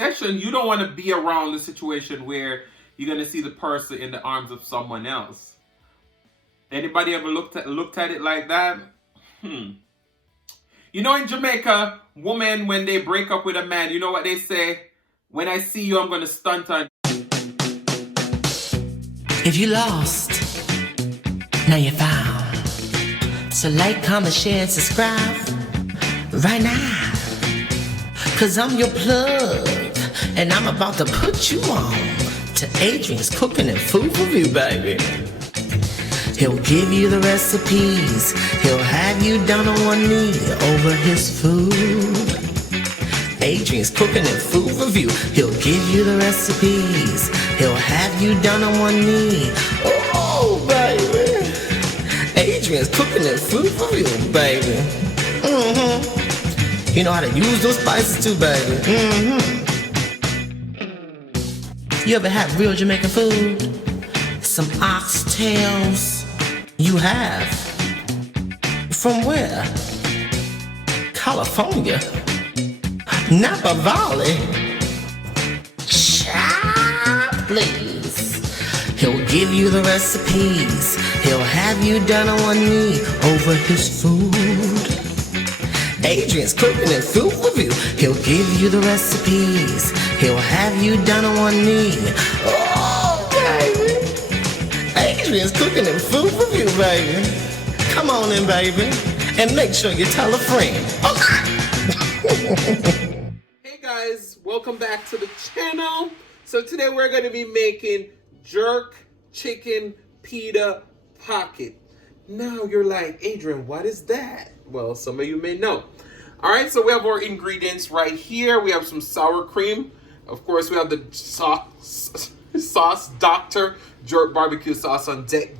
session, you don't want to be around the situation where you're going to see the person in the arms of someone else. Anybody ever looked at it like that? You know, in Jamaica, women, when they break up with a man, you know what they say? When I see you, I'm going to stunt on. If you lost, now you're found. So like, comment, share, and subscribe right now. Cause I'm your plug, and I'm about to put you on to Adrian's Cooking and Food Review, baby. He'll give you the recipes. He'll have you down on one knee over his food. Adrian's Cooking and Food Review. He'll give you the recipes. He'll have you down on one knee. Oh, baby. Adrian's Cooking and Food Review, baby. You know how to use those spices too, baby. You ever had real Jamaican food? Some oxtails? You have? From where? California? Napa Valley? Child, please. He'll give you the recipes. He'll have you down on one knee over his food. Adrian's Cooking and Food Review. He'll give you the recipes. He'll have you down on one knee. Oh, baby. Adrian's Cooking and Food Review, baby. Come on in, baby. And make sure you tell a friend. Okay? Hey guys, welcome back to the channel. So today we're going to be making jerk chicken pita pocket. Now you're like, Adrian, what is that? Well, some of you may know. All right, so we have our ingredients right here. We have some sour cream. Of course, we have the sauce Dr. Jerk barbecue sauce on deck.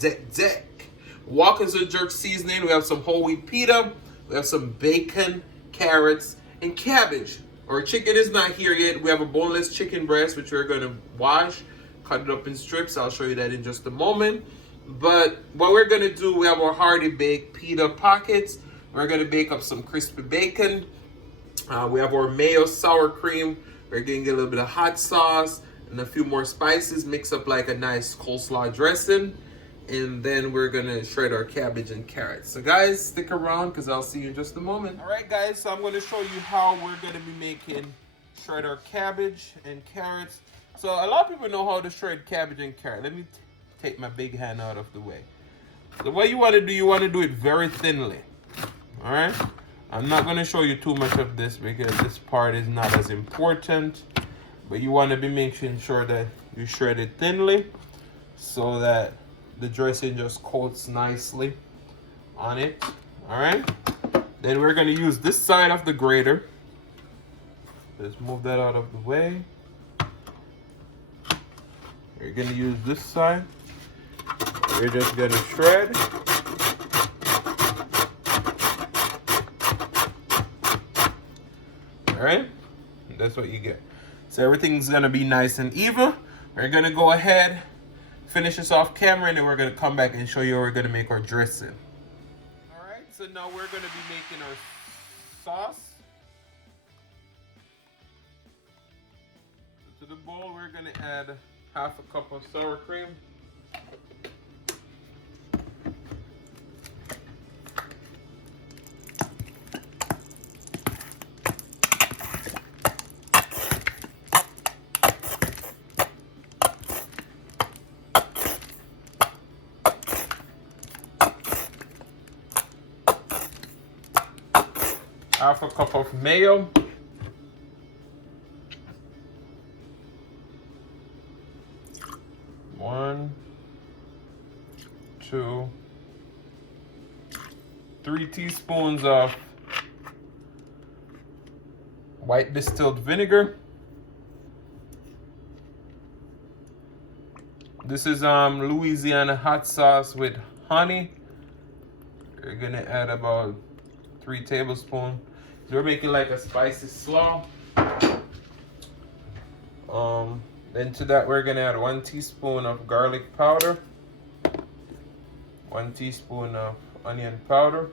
Walkerswood jerk seasoning. We have some whole wheat pita. We have some bacon, carrots, and cabbage. Our chicken is not here yet. We have a boneless chicken breast, which we're going to wash, cut it up in strips. I'll show you that in just a moment. But what we're going to do, we have our hearty baked pita pockets. We're going to bake up some crispy bacon. We have our mayo sour cream. We're going to get a little bit of hot sauce and a few more spices. Mix up like a nice coleslaw dressing. And then we're going to shred our cabbage and carrots. So guys, stick around because I'll see you in just a moment. All right, guys. So I'm going to show you how we're going to be making shred our cabbage and carrots. So a lot of people know how to shred cabbage and carrot. Let me take my big hand out of the way. The way you want to do it very thinly. All right, I'm not going to show you too much of this because this part is not as important, but you want to be making sure that you shred it thinly so that the dressing just coats nicely on it. All right, then we're going to use this side of the grater. Let's move that out of the way. We're going to use this side. We're just going to shred. All right, that's what you get. So everything's gonna be nice and even. We're gonna go ahead, finish this off camera, and then we're gonna come back and show you how we're gonna make our dressing. All right, so now we're gonna be making our sauce. So to the bowl, we're gonna add half a cup of sour cream. Half a cup of mayo. One, two, 3 teaspoons of white distilled vinegar. This is Louisiana hot sauce with honey. We're gonna add about 3 tablespoons. We're making like a spicy slaw. Then to that we're gonna add 1 teaspoon of garlic powder, 1 teaspoon of onion powder,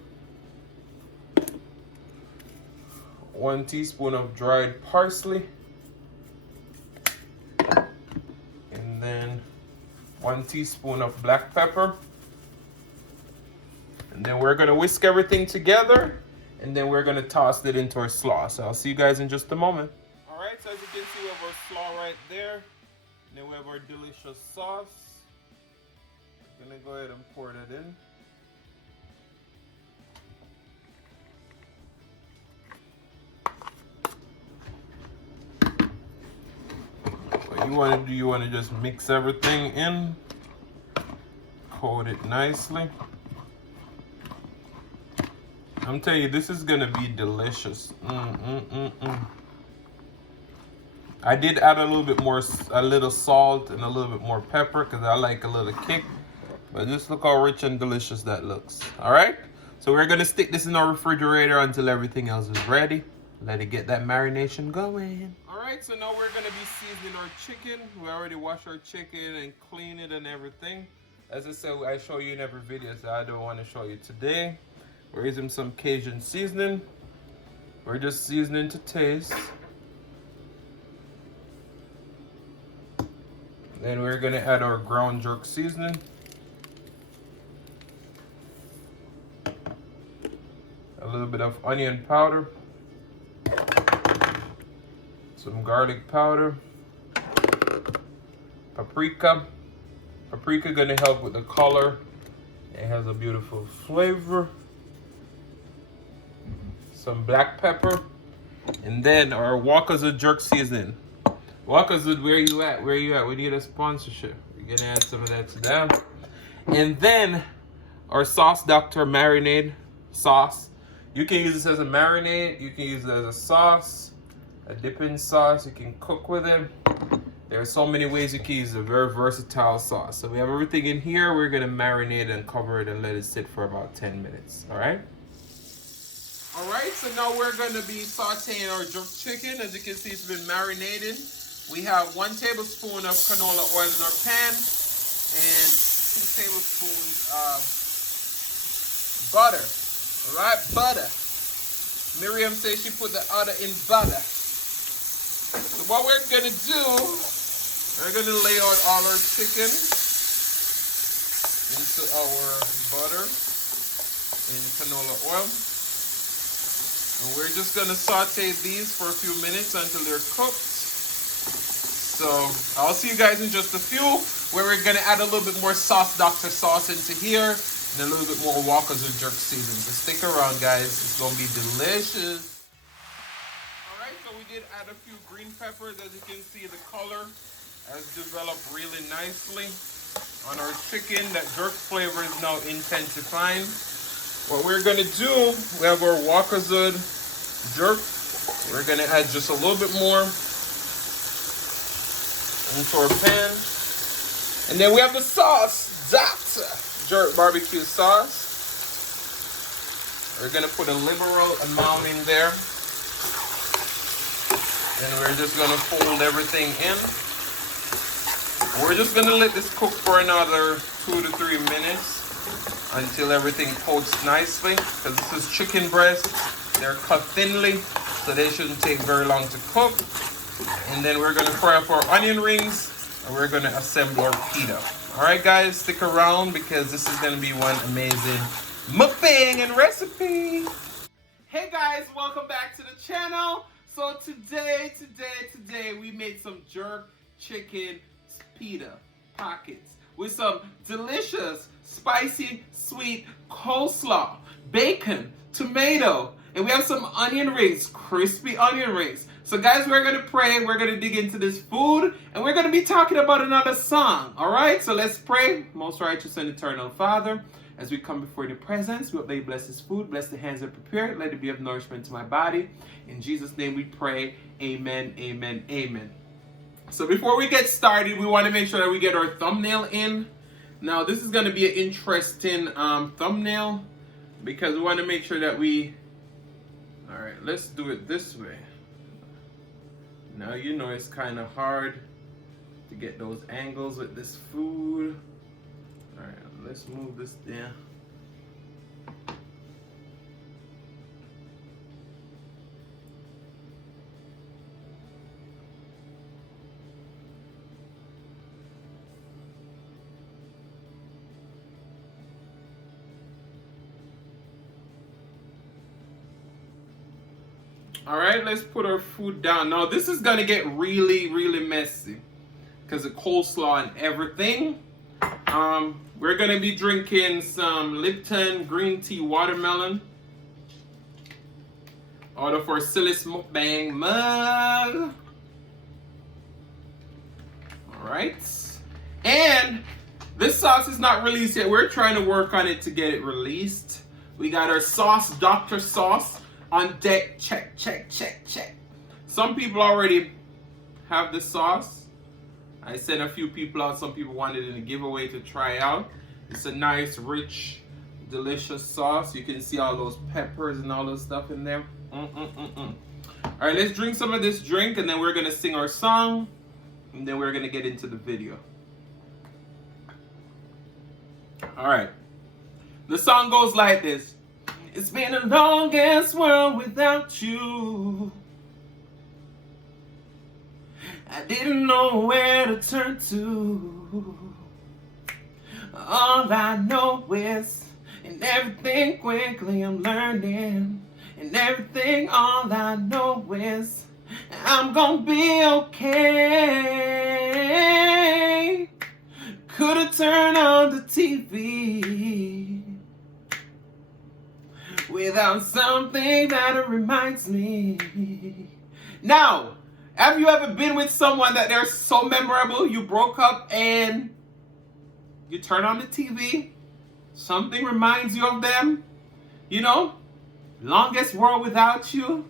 1 teaspoon of dried parsley, 1 teaspoon of black pepper. And then we're gonna whisk everything together, and then we're gonna toss it into our slaw. So I'll see you guys in just a moment. All right, so as you can see, we have our slaw right there. And then we have our delicious sauce. I'm gonna go ahead and pour that in. What you wanna do, you wanna just mix everything in, coat it nicely. I'm telling you, this is gonna be delicious. I did add a little salt and a little bit more pepper because I like a little kick. But just look how rich and delicious that looks. All right, so we're gonna stick this in our refrigerator until everything else is ready. Let it get that marination going. All right, so now we're gonna be seasoning our chicken. We already washed our chicken and cleaned it and everything. As I said, I show you in every video, so I don't want to show you today. We're using some Cajun seasoning. We're just seasoning to taste. Then we're gonna add our ground jerk seasoning. A little bit of onion powder. Some garlic powder. Paprika. Paprika gonna help with the color. It has a beautiful flavor. Some black pepper, and then our WALKERSWOOD jerk seasoning. WALKERSWOOD, where you at? Where you at? We need a sponsorship. We're gonna add some of that to that. And then our sauce doctor marinade sauce. You can use this as a marinade. You can use it as a sauce, a dipping sauce. You can cook with it. There are so many ways you can use a very versatile sauce. So we have everything in here. We're gonna marinate and cover it and let it sit for about 10 minutes. All right. All right, so now we're gonna be sauteing our jerk chicken. As you can see, it's been marinated. We have 1 tablespoon of canola oil in our pan and 2 tablespoons of butter. All right, butter. Miriam says she put the other in butter. So what we're gonna do, we're gonna lay out all our chicken into our butter and canola oil. And we're just gonna saute these for a few minutes until they're cooked. So I'll see you guys in just a few, where we're gonna add a little bit more sauce doctor sauce into here and a little bit more WALKERSWOOD jerk seasoning. So stick around, guys. It's gonna be delicious. All right, so we did add a few green peppers. As you can see, the color has developed really nicely on our chicken. That jerk flavor is now intensifying. What we're gonna do, we have our WALKERSWOOD jerk. We're gonna add just a little bit more into our pan. And then we have the sauce, Dr. Jerk barbecue sauce. We're gonna put a liberal amount in there. And we're just gonna fold everything in. We're just gonna let this cook for another 2 to 3 minutes until everything coats nicely, because this is chicken breast. They're cut thinly, so they shouldn't take very long to cook. And then we're gonna fry up our onion rings, and we're gonna assemble our pita. All right, guys, stick around because this is gonna be one amazing mukbang and recipe. Hey guys, welcome back to the channel. So today we made some jerk chicken pita pockets with some delicious, spicy, sweet coleslaw, bacon, tomato, and we have some onion rings, crispy onion rings. So guys, we're gonna pray, we're gonna dig into this food, and we're gonna be talking about another song, all right? So let's pray. Most righteous and eternal Father, as we come before your presence, we hope that you bless this food, bless the hands that prepare it, let it be of nourishment to my body. In Jesus' name we pray, amen, amen, amen. So before we get started, we want to make sure that we get our thumbnail in. Now this is going to be an interesting thumbnail, because we want to make sure that we, all right, let's do it this way. Now you know it's kind of hard to get those angles with this food. All right, let's move this down. All right, let's put our food down. Now this is gonna get really, really messy because of coleslaw and everything. We're gonna be drinking some Lipton green tea watermelon out of our Silis Mukbang mug. All right, and this sauce is not released yet. We're trying to work on it to get it released. We got our sauce, Dr. Sauce, on deck. Check, check, check, check. Some people already have the sauce. I sent a few people out. Some people wanted in a giveaway to try out. It's a nice, rich, delicious sauce. You can see all those peppers and all those stuff in there. All right, let's drink some of this drink, and then we're gonna sing our song, and then we're gonna get into the video. All right. The song goes like this. It's been a long-ass world without you. I didn't know where to turn to. All I know is, in everything quickly I'm learning. In everything, all I know is, I'm gonna be okay. Could've turned on the TV without something that reminds me. Now, have you ever been with someone that they're so memorable, you broke up and you turn on the TV, something reminds you of them, you know, longest world without you?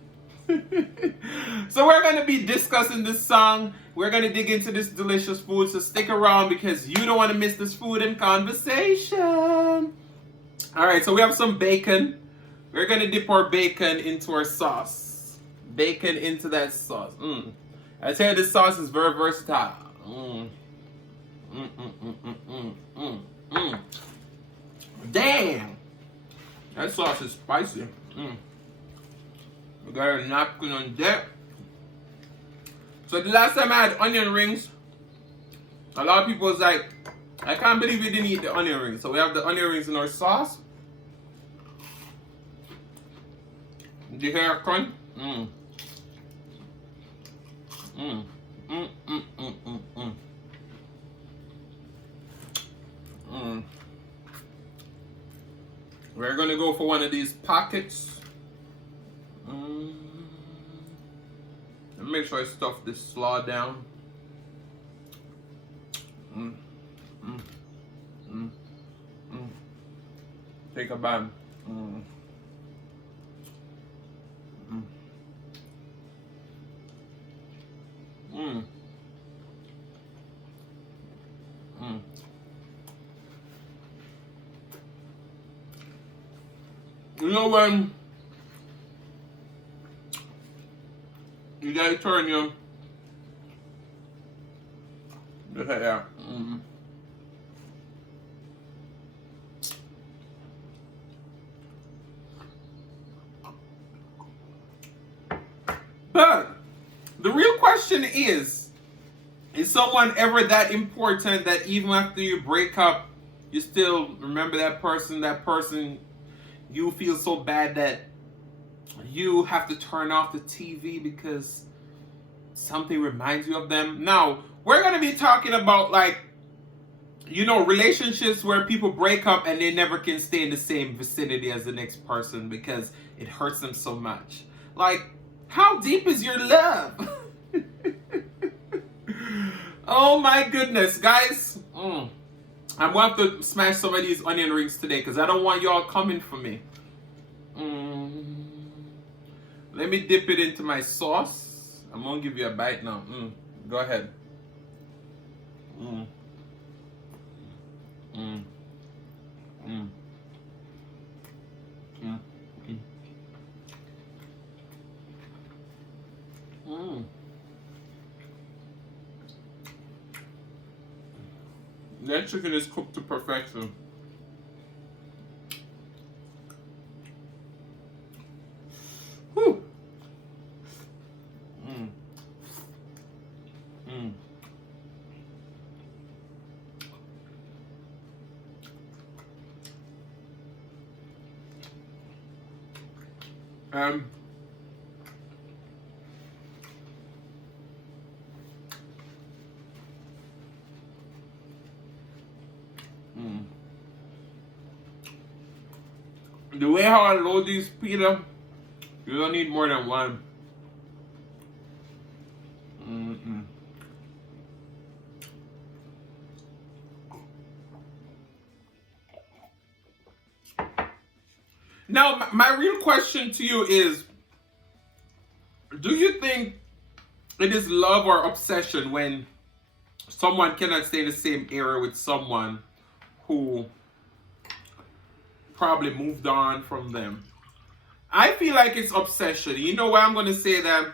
So we're going to be discussing this song. We're going to dig into this delicious food, so stick around because you don't want to miss this food and conversation. All right, so we have some bacon. We're going to dip our bacon into our sauce. Bacon into that sauce. I tell you, this sauce is very versatile. Damn! That sauce is spicy. We got a napkin on deck. So the last time I had onion rings, a lot of people was like, I can't believe we didn't eat the onion rings. So we have the onion rings in our sauce. The hair crunch. We're gonna go for one of these pockets. And make sure I stuff this slaw down. Take a bite. You know when you gotta turn your head out. But the real question is someone ever that important that even after you break up, you still remember that person, you feel so bad that you have to turn off the TV because something reminds you of them? Now, we're going to be talking about, like, you know, relationships where people break up and they never can stay in the same vicinity as the next person because it hurts them so much. Like, how deep is your love? Oh my goodness, guys. I'm going to have to smash some of these onion rings today because I don't want y'all coming for me. Let me dip it into my sauce. I'm going to give you a bite now. Go ahead. That chicken is cooked to perfection. Whew. The way how I load these pita, you don't need more than one. Now, my real question to you is, do you think it is love or obsession when someone cannot stay in the same area with someone who probably moved on from them? I feel like it's obsession. You know why I'm going to say that?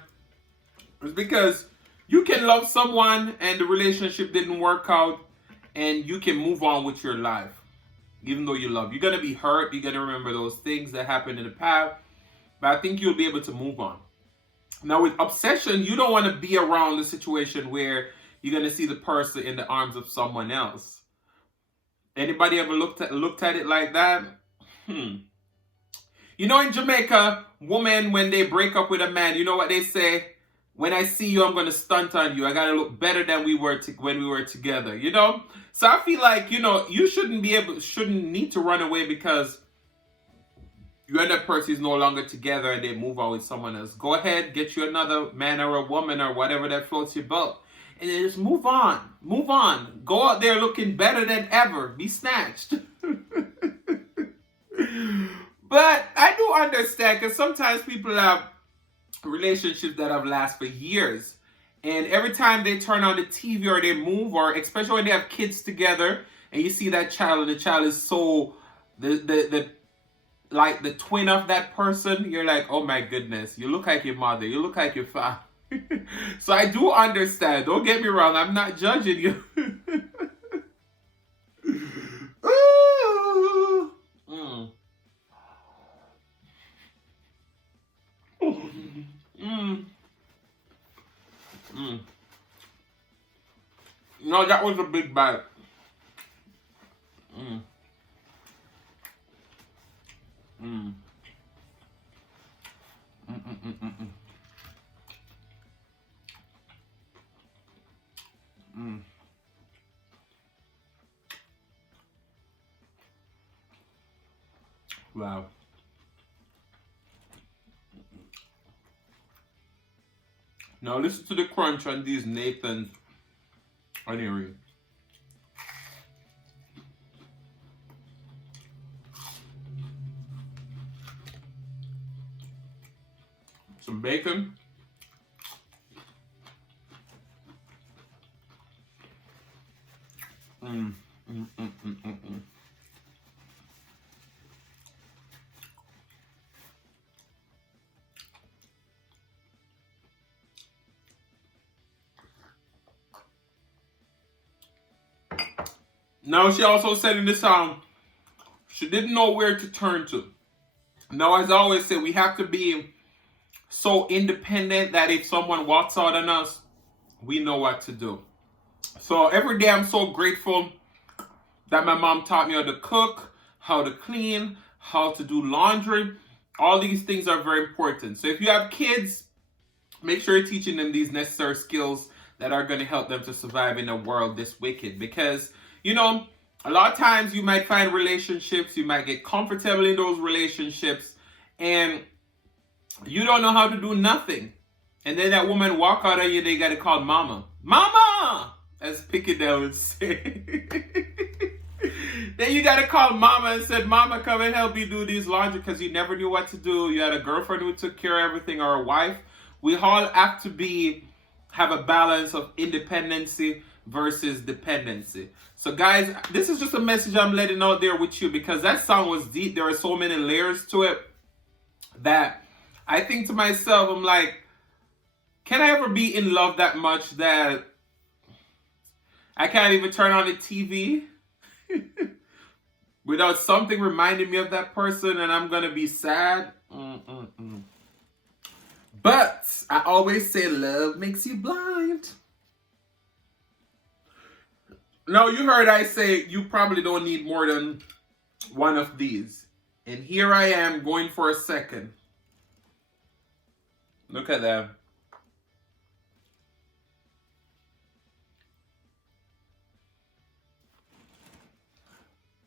It's because you can love someone and the relationship didn't work out and you can move on with your life. Even though you love, you're going to be hurt. You're going to remember those things that happened in the past. But I think you'll be able to move on. Now with obsession, you don't want to be around the situation where you're going to see the person in the arms of someone else. Anybody ever looked at it like that? You know, in Jamaica, women, when they break up with a man, you know what they say? When I see you, I'm going to stunt on you. I got to look better than we were when we were together, you know? So I feel like, you know, you shouldn't need to run away because you and that person is no longer together and they move on with someone else. Go ahead, get you another man or a woman or whatever that floats your boat. And then just move on. Move on. Go out there looking better than ever. Be snatched. But I do understand because sometimes people have relationships that have lasted for years. And every time they turn on the TV or they move, or especially when they have kids together, and you see that child, and the child is so like the twin of that person, you're like, oh my goodness, you look like your mother, you look like your father. So I do understand. Don't get me wrong, I'm not judging you. No, that was a big bite. Wow. Now listen to the crunch on these Nathan's onion rings. Some bacon. Now she also said in the song, she didn't know where to turn to. Now, as I always say, we have to be so independent that if someone walks out on us, we know what to do. So every day I'm so grateful that my mom taught me how to cook, how to clean, how to do laundry. All these things are very important. So if you have kids, make sure you're teaching them these necessary skills that are going to help them to survive in a world this wicked. Because, you know, a lot of times you might find relationships, you might get comfortable in those relationships, and you don't know how to do nothing. And then that woman walk out on you, they got to call mama. Mama! As Piccadilly would say. Then you got to call mama and said, mama, come and help you do these laundry because you never knew what to do. You had a girlfriend who took care of everything or a wife. We all have to have a balance of independency versus dependency. So guys, this is just a message I'm letting out there with you because that song was deep. There are so many layers to it that I think to myself, I'm like, can I ever be in love that much that I can't even turn on the TV without something reminding me of that person and I'm going to be sad? But I always say love makes you blind. Now, you heard I say you probably don't need more than one of these. And here I am going for a second. Look at that.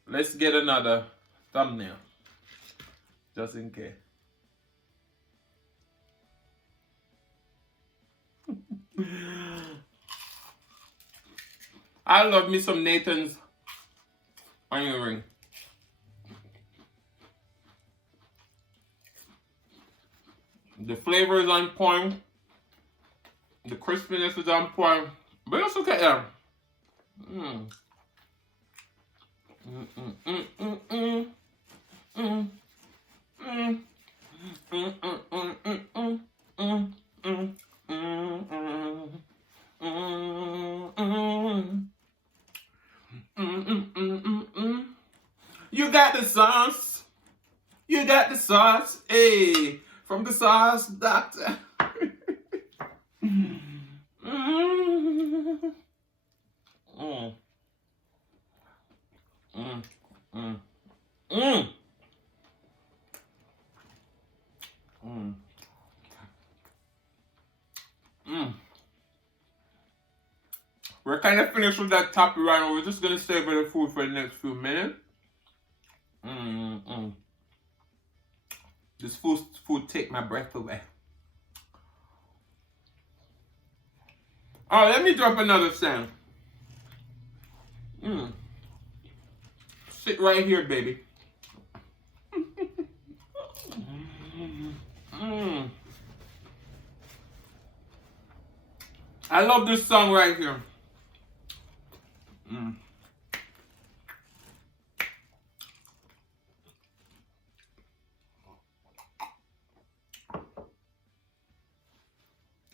Let's get another thumbnail. Just in case. I love me some Nathan's onion ring. The flavor is on point. The crispiness is on point. But it's okay, yeah. Mm. Mm, mm, mm, mm, mm. Mm. Mm. Mm, mm, mm, mm, mm. Mm, mm, mm, mm. You got the sauce. You got the sauce. Hey, from the sauce doctor. Mm. Mm. Mm. Mm. Mm. Mm. Mm. We're kind of finished with that topping right now. We're just gonna savor the food for the next few minutes. This food take my breath away. Oh, let me drop another sound. Sit right here, baby. I love this song right here.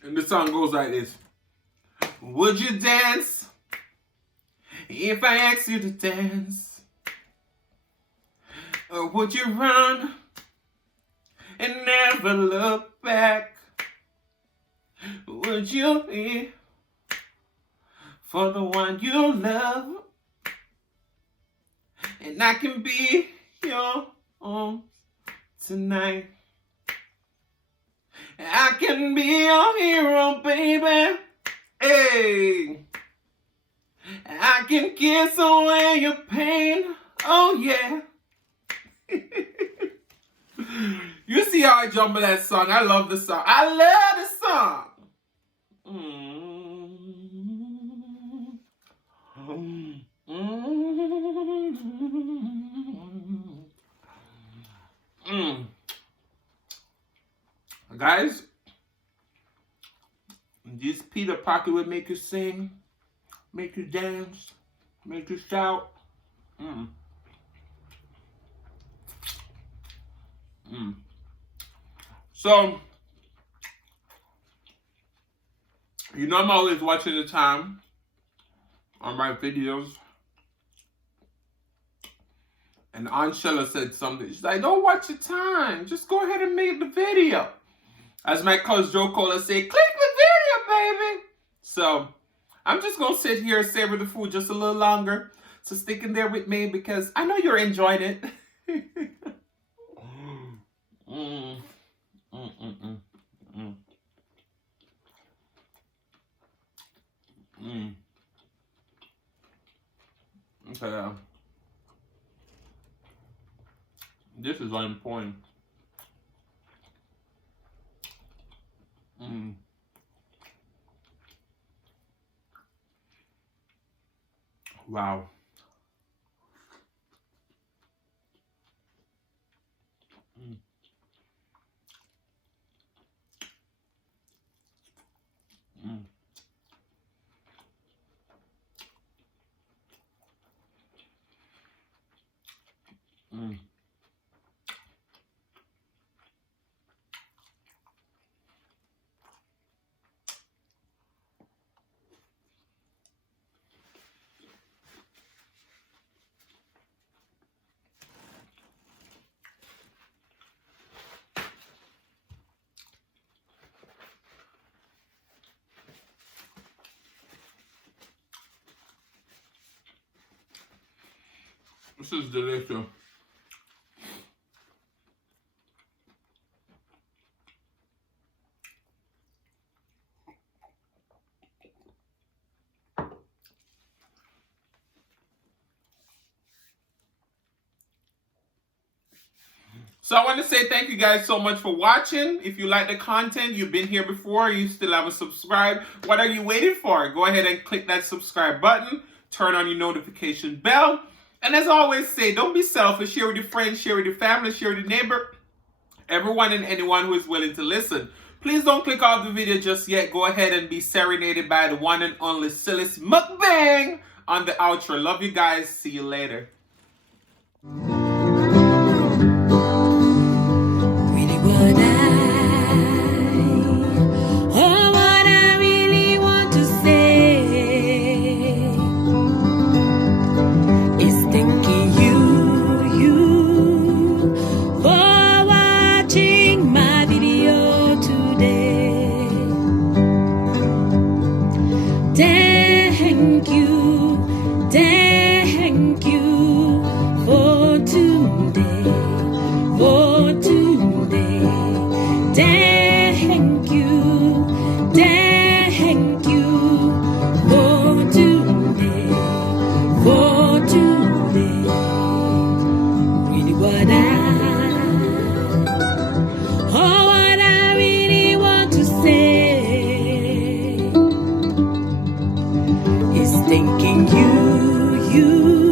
And the song goes like this. Would you dance if I asked you to dance? Or would you run and never look back? Would you be for the one you love? And I can be your own tonight. I can be your hero, baby. Hey, I can kiss away your pain. Oh yeah. You see how I jumble that song? I love the song. I love the song. Guys, this Pita pocket will make you sing, make you dance, make you shout. So, you know I'm always watching the time on my videos. And Aunt Shella said something. She's like, don't watch the time. Just go ahead and make the video. As my cousin Joe Cola say, click the video, baby. So, I'm just going to sit here and savor the food just a little longer. So stick in there with me because I know you're enjoying it. Okay. This is on point. Wow. This is delicious. So I want to say thank you guys so much for watching. If you like the content, you've been here before, you still haven't subscribed, what are you waiting for? Go ahead and click that subscribe button, turn on your notification bell. And as I always say, don't be selfish. Share with your friends, share with your family, share with your neighbor, everyone and anyone who is willing to listen. Please don't click off the video just yet. Go ahead and be serenaded by the one and only Silly's Mukbang on the outro. Love you guys. See you later. What I really want to say is thanking you for watching my video today. Thank you for today, for today. Thank you for today. Really what I really want to say is thanking you.